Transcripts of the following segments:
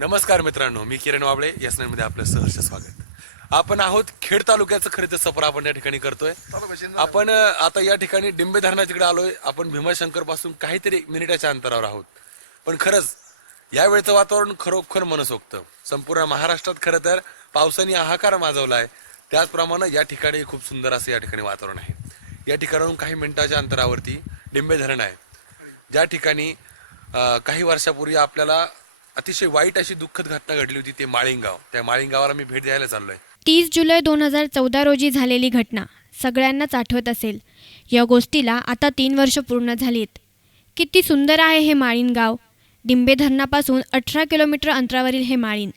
नमस्कार मित्रांनो मी किरण वाबळे या मध्ये आपलं सहर्ष स्वागत. आपण आहोत खेड तालुक्याचं खरं तर सफर आपण या ठिकाणी करतोय. आपण आता या ठिकाणी डिंबे धरणाच्याकडे आलोय. आपण भीमाशंकरपासून काहीतरी मिनिटाच्या अंतरावर आहोत. पण खरंच यावेळचं वातावरण खरोखर मनसोक्त. संपूर्ण महाराष्ट्रात खरं तर पावसाने हाहाकार माजवलाय. त्याचप्रमाणे या ठिकाणी खूप सुंदर असं या ठिकाणी वातावरण आहे. या ठिकाणाहून काही मिनिटाच्या अंतरावरती डिंबे धरण आहे. ज्या ठिकाणी काही वर्षापूर्वी आपल्याला अतिशय वाईट अशी दुःखद घटना घडली होती ते माळिंगाव. त्या माळिंगावाला मी भेट द्यायला चाललोय. तीस जुलै दोन हजार चौदा रोजी झालेली घटना सगळ्यांनाच आठवत असेल. या गोष्टीला आता तीन वर्ष पूर्ण झालीत. किती सुंदर आहे हे माळीन गाव डिंबे धरणापासून अठरा किलोमीटर अंतरावरील हे माळीन.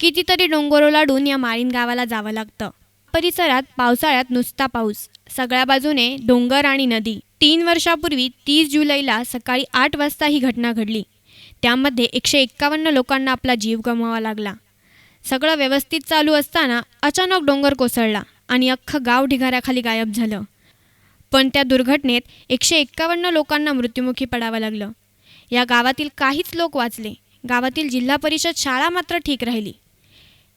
कितीतरी डोंगर या माळीन गावाला जावं लागतं. परिसरात पावसाळ्यात नुसता पाऊस. सगळ्या बाजूने डोंगर आणि नदी. तीन वर्षापूर्वी तीस जुलैला सकाळी आठ वाजता ही घटना घडली. त्यामध्ये एकशे एक्कावन्न लोकांना आपला जीव गमवावा लागला. सगळं व्यवस्थित चालू असताना अचानक डोंगर कोसळला आणि अख्खं गाव ढिगाऱ्याखाली गायब झालं. पण त्या दुर्घटनेत एकशे एक्कावन्न लोकांना मृत्युमुखी पडावं लागलं. या गावातील काहीच लोक वाचले. गावातील जिल्हा परिषद शाळा मात्र ठीक राहिली.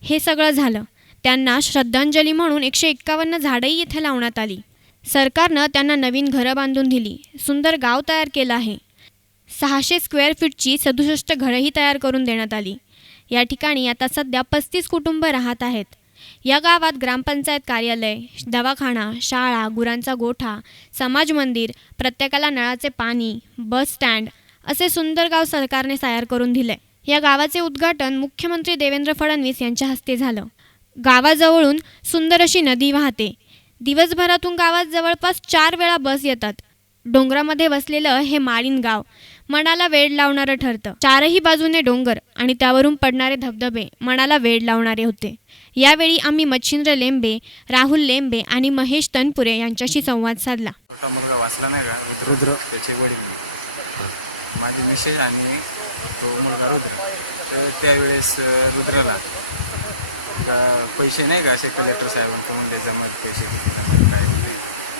हे सगळं झालं. त्यांना श्रद्धांजली म्हणून एकशे एक्कावन्न झाडंही इथे लावण्यात आली. सरकारनं त्यांना नवीन घरं बांधून दिली. सुंदर गाव तयार केलं आहे. सहाशे स्क्वेअर फीटची सदुसष्ट घरंही तयार करून देण्यात आली. या ठिकाणी आता सध्या पस्तीस कुटुंब राहत आहेत. या गावात ग्रामपंचायत कार्यालय दवाखाना शाळा गुरांचा गोठा समाज मंदिर प्रत्येकाला नळाचे पाणी बस स्टँड असे सुंदर गाव सरकारने तयार करून दिले. या गावाचे उद्घाटन मुख्यमंत्री देवेंद्र फडणवीस यांच्या हस्ते झालं. गावाजवळून सुंदर अशी नदी वाहते. दिवसभरातून गावात जवळपास चार वेळा बस येतात. डोंगरामध्ये वसलेलं हे माळीन गाव मनाला वेड लावणारं ठरतं. चारही बाजूने डोंगर आणि त्यावरून पडणारे धबधबे मनाला वेड लावणारे होते. यावेळी आम्ही मच्छिंद्र लेंबे राहुल लेंबे आणि महेश तनपुरे यांच्याशी संवाद साधला. मोठा मुलगा वाचला नाही का? रुद्र. त्याचे वडील. माझे मिसेस आणि तो मुलगा रुद्र. तर त्यावेळेस अं, रुद्राला अं, पैसे नाही का? असे कलेक्टर साहेबांकडून ते जमत पैसे काय.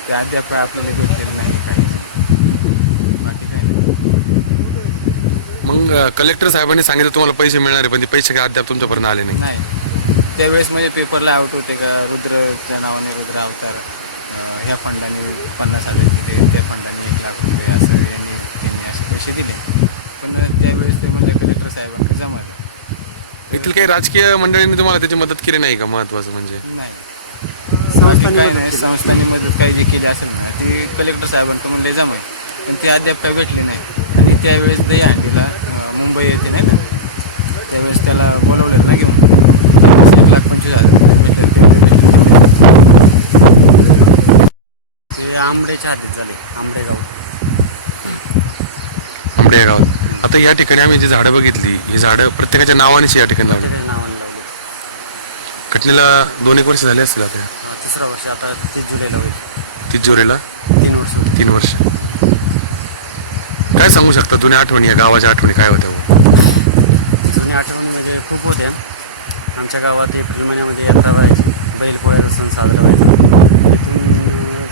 ते अद्याप आपल्याला भेटलेलं नाही काय बाकी काही नाही मग अ, कलेक्टर साहेबांनी सांगितलं तुम्हाला पैसे मिळणार आहे पण ते पैसे काय अद्याप तुमच्यापर्यंत आले नाही. नाही. त्यावेळेस म्हणजे पेपरला आउट होते का रुद्रच्या नावाने रुद्र अवतार ह्या फंडाने पन्नास हजार दिले त्या फंडाने एक लाख रुपये असं यांनी त्यांनी असे पैसे दिले. पण त्यावेळेस ते म्हणजे कलेक्टर साहेबांकडे जमा. येथील काही राजकीय मंडळींनी तुम्हाला त्याची मदत केली नाही का महत्वाचं म्हणजे? नाही. काही नाही. संस्थांनी मदत काही जे केली असेल ना ते कलेक्टर साहेबांकडे म्हणले जमा ते अद्याप काही भेटले नाही. आणि त्यावेळेस दहीहंडीला अं, मुंबई येते नाही का? त्यावेळेस त्याला बोलवलेलं ना घेऊन एक लाख पंचवीस हजार. ते आंबडेच्या हातीत झाले आंबडेगाव आंबडे गावात आता या ठिकाणी आम्ही जी झाडं बघितली ही झाडं प्रत्येकाच्या नावानेच या ठिकाणी लावली नावाने लावले घटनेला दोन एक वर्ष झाले असतील आता. तिसरं वर्ष आता तीस जुलैला होईल. तीस जोरीला तीन वर्ष. तीन वर्ष. सांगू शकता जुन्या आठवणी या गावाच्या आठवणी काय होत्या? जुन्या आठवणी आठवण म्हणजे खूप होत्या. आमच्या गावात एप्रिल महिन्यामध्ये यात्रा व्हायची. बैलपोळ्याचा सण साजरा व्हायचा. इथून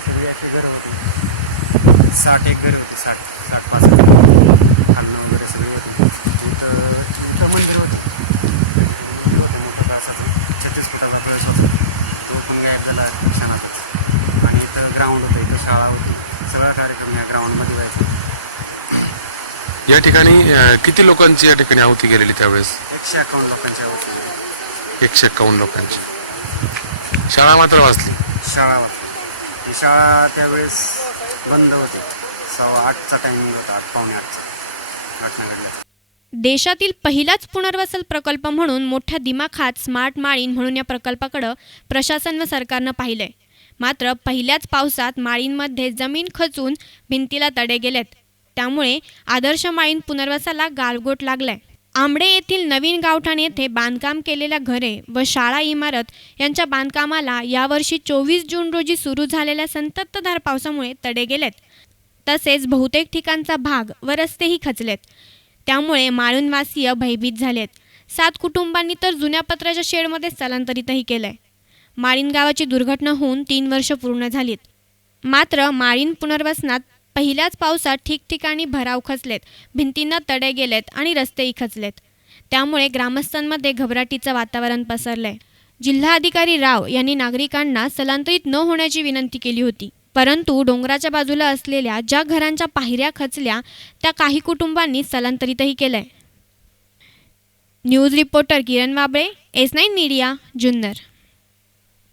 सगळी होती साठ एक घर होती साठ साठ पाच खाल्लं वगैरे सगळी होती. तिथं छोटं मंदिर होतं. होतं छत्तीस फुटाचा कळस होता. तो पण गायब झाला क्षणातच आणि इथं ग्राउंड होतं इथं शाळा होती. सगळा कार्यक्रम या ग्राउंडमध्ये व्हायचा. या ठिकाणी अं, किती लोकांची या ठिकाणी आहुती गेलेली त्यावेळेस? एकशे अकावन्न लोकांच्या होती एकशे एक्कावन्न लोकांची. शाळा मात्र वाचली. शाळा होती ही शाळा त्यावेळेस बंद होती. सव्वा आठचा टायमिंग होता आठ पावणे आठचा. घटना घडल्या देशातील पहिलाच पुनर्वसन प्रकल्प म्हणून मोठ्या दिमाखात स्मार्ट माळीन म्हणून या प्रकल्पाकडं प्रशासन व सरकारनं पाहिलंय. मात्र पहिल्याच पावसात माळींमध्ये जमीन खचून भिंतीला तडे गेलेत. त्यामुळे आदर्श माईन पुनर्वसाला गालगोट लागलाय. आंबडे येथील नवीन गावठाण येथे बांधकाम केलेल्या घरे व शाळा इमारत यांच्या बांधकामाला यावर्षी चोवीस जून रोजी सुरू झालेल्या संततधार पावसामुळे तडे गेलेत. तसेच बहुतेक ठिकाणचा भाग व रस्तेही खचलेत. त्यामुळे माळूनवासीय भयभीत झालेत. सात कुटुंबांनी तर जुन्या पत्राच्या शेडमध्ये स्थलांतरितही केलंय. माळीन गावाची दुर्घटना होऊन तीन वर्ष पूर्ण झालीत. मात्र माळीन पुनर्वसनात पहिल्याच पावसात ठिकठिकाणी भराव खचलेत भिंतींना तडे गेलेत आणि रस्तेही खचलेत. त्यामुळे ग्रामस्थांमध्ये घबराटीचं वातावरण पसरलंय. जिल्हाधिकारी राव यांनी नागरिकांना स्थलांतरित न होण्याची विनंती केली होती. परंतु डोंगराच्या बाजूला असलेल्या ज्या घरांच्या पायऱ्या खचल्या त्या काही कुटुंबांनी स्थलांतरितही केलंय. News reporter Kiran Wable S nine media Junnar.